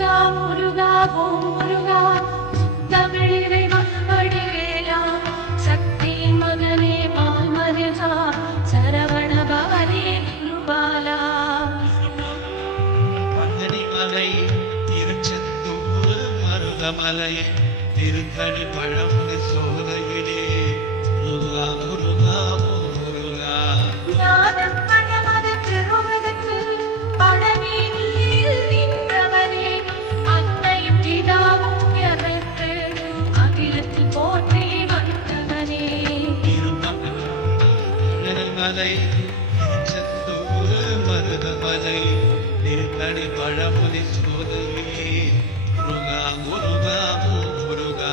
முருகா முருகா ஓம் முருகா தமிழிறை வடிவேலா சக்தி மகனே மாமருகா சரவண பவனே குருபாலா பழனிமலை திருச்செந்தூர் மருதமலை திருத்தணி பழமுனை சோலையிலே முருகா முருகா முருகா மலை திருச்செந்தூர் மருதமலை திருத்தணி பழமுனை சோலையிலே முருகா முருகா முருகா